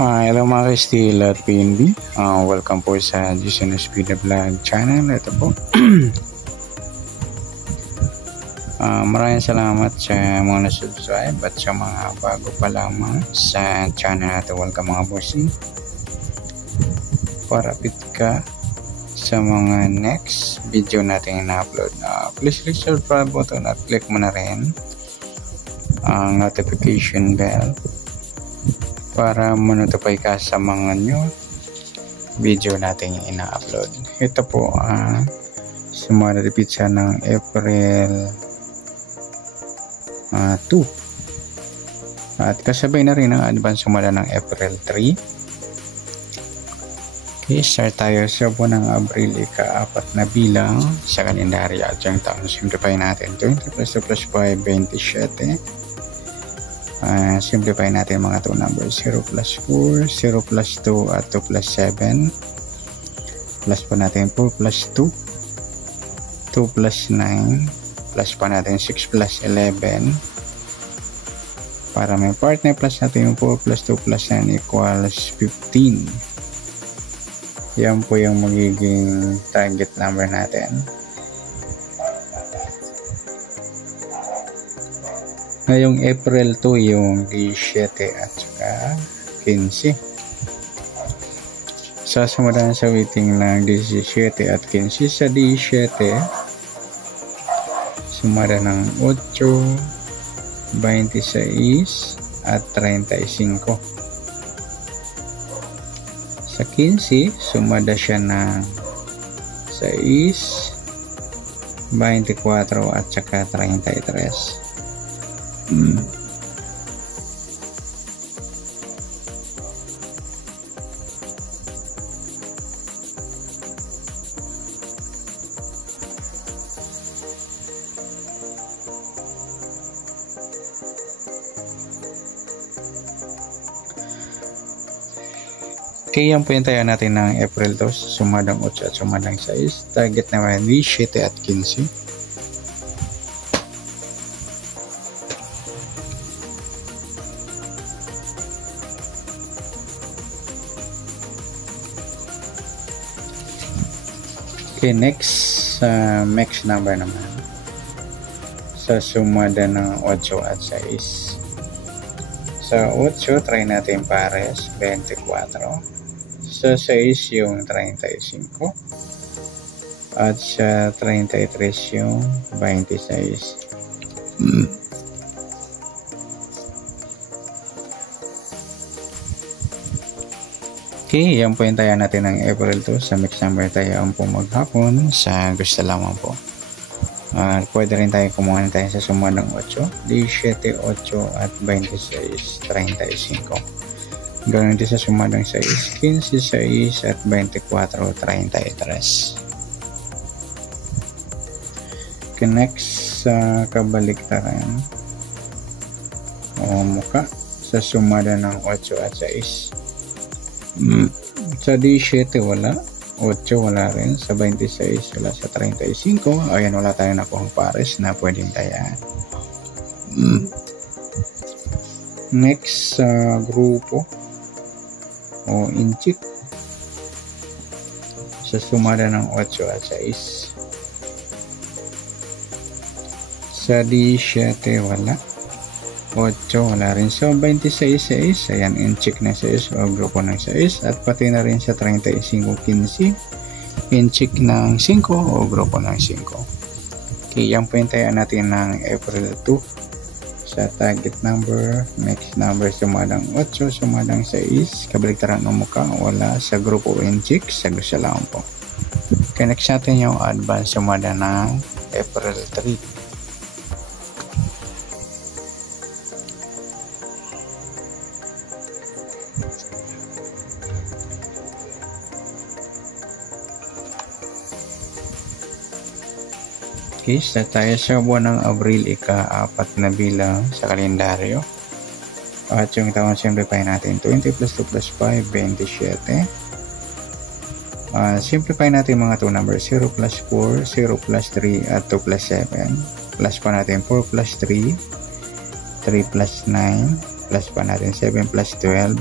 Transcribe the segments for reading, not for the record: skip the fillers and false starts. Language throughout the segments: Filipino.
Hello mga ka-Steel at PNB. Welcome po sa Jason Speed Vlog channel. Ito po. Maraming salamat sa mga na-subscribe at sa mga bago pa lamang sa channel natin. Welcome mga bossing. Para update ka sa mga next video natin na-upload. Please click subscribe button at click mo na rin ang notification bell para ma-notify ka sa mga new video natin yung ina-upload. Ito po sa mga pizza ng April 2 at kasabay na rin ang advance sumada ng April 3. Okay, start tayo sa buwan ng Abril, ika-4 na bilang sa kalendaryo at yung taon. Simplify natin 20 plus 2 plus 5, 27. Simplify natin mga 2 numbers, 0 plus 4, 0 plus 2 at 2 plus 7. Plus pa natin 4 plus 2, 2 plus 9, plus pa natin 6 plus 11. Para may partner, plus natin yung 4 plus 2 plus 9 equals 15. Yan po yung magiging target number natin. Ngayong April 2 yung 17 at saka 15. Sasamadan sa waiting ng 17 at 15. Sa 17 sumada ng 8, 26 at 35. Sa 15 sumada siya ng 6, 24 at saka 33. Okay, yan po yung tayo natin ng April 2, sumadang 8 at sumadang 6. Target naman 17 at 15. Okay, next number naman. Sa sumada ng 8 at 6. Sa 8, try natin pares, 24. Sa 6 yung 35. At sa 33 yung 26. Okay, yan po yung tayo natin ng April 2. Sa mix number tayo ang po maghapon sa gusto lamang po. Pwede rin tayo kumuha na tayo sa suma ng 8, 17, 8 at 26, 35. Ganoon din sa suma ng 6, 15, 6 at 24, 33. Okay, next sa kabaliktaran o muka sa sumada ng 8 at 6. Sa 17 wala, 8 wala rin, sa 26 wala, sa 35 ayan wala tayo nakuhang pares na pwedeng tayaan. Next sa grupo o inchik sa sumada ng 8 at 6. Sa 17 wala, 8 wala rin, so 26, 6 ayan, inchik na 6 o grupo ng 6 at pati na rin sa 35, 15 inchik ng 5 o grupo ng 5. Okay, yan po yung tayo natin ng April 2 sa target number. Next number sumadang 8, sumadang 6, kabaliktaran ng mukha wala, sa grupo inchik sa gusto lang po. Okay, next natin yung advance sumada ng April 3. Okay, sa tayo sa buwan ng Abril, ika-4 na bilang sa kalendaryo. At yung taon simplify natin, 20 plus 2 plus 5, 27. Simplify natin mga 2 numbers, 0 plus 4, 0 plus 3 at 2 plus 7. Plus pa natin 4 plus 3, 3 plus 9, plus pa natin 7 plus 12,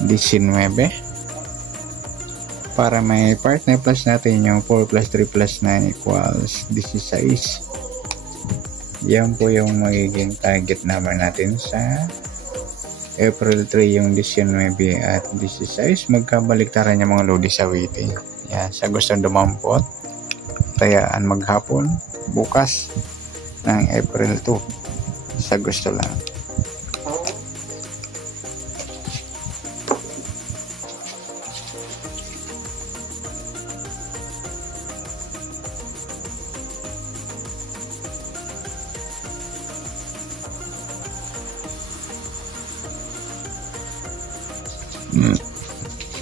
19. Para may partner plus natin yung 4 plus 3 plus 9 equals 16. Yan po yung magiging target number natin sa April 3, yung 19 at 16. Magkabaliktaran yung mga lodi sa waiting. Yan, sa gustong dumampot, tayaan maghapon bukas ng April 2 sa gusto lang.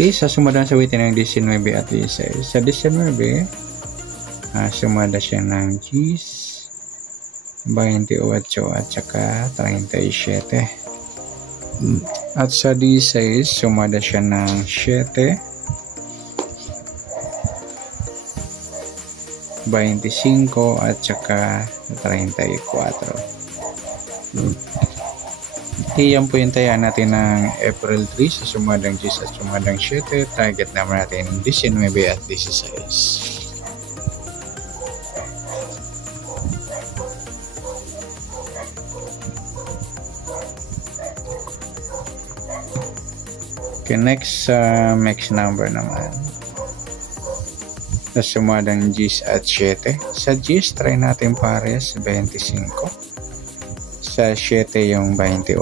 Okay, sa sumada sa waiting ng 19 at 16. Sa 19, sumada siya ng G's 28 at saka 37. At sa 16, sumada siya ng 7, 25 at saka 34. Yan po yung taya natin ng April 3 sa sumadang G's at sumadang 7. Target naman natin 19 at 16. Okay, next mix number naman. Sa sumadang G's at 7. Sa G's, try natin pares 25. Sa 7 yung 28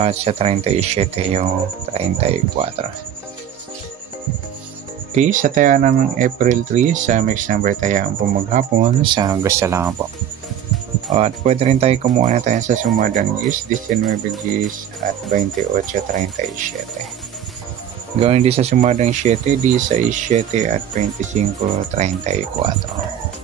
at sa 37 yung 34. Okay, sa taya ng April 3 sa mix number tayaan po maghapon sa gusto lang po. At pwede rin tayo kumuha na tayo sa sumadang G's 19 G's at 28 37. Gawin din sa sumadang 7 di sa 7 at 25 34.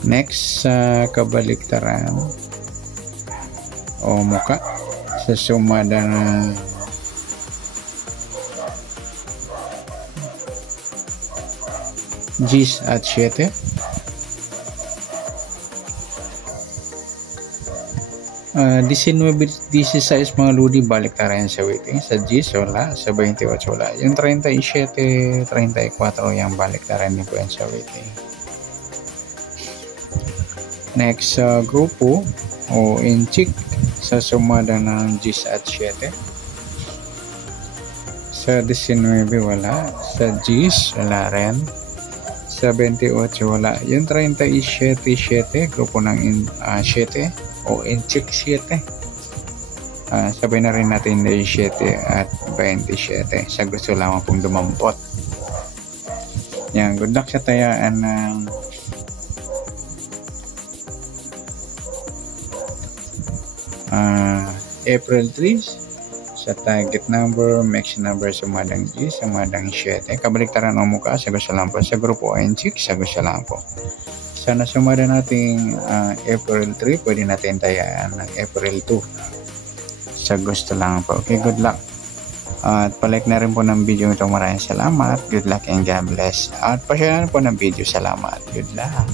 Next, sa kabaliktaran o muka sa sumada ng G's at 7. 16 mga ludi baliktaran sa waiting. Sa G's wala, sa 28 wala. Yung 37, 34 yung baliktaran din po yan sa waiting. Next, sa grupo o inchik sa sumada ng G's at 7. Sa 19 wala, sa G's wala rin, sa 28 wala. Yung 37 grupo ng 7 o inchik 7. Sabay na rin natin 7 at 27 sa gusto lamang pong dumampot. Yan, good luck sa tayaan ng April 3 sa target number, mix number sumadang G, sumadang 7. Kabaliktaran ng mukha sa gusto lang po. Sa grupo NCHIC sa gusto lang po. Sana sumada nating April 3, pwede natin tayaan ng April 2 sa gusto lang po. Okay, good luck. At palike na rin po ng video ito. Maraming salamat. Good luck and God bless. At pa-share na po ng video. Salamat. Good luck.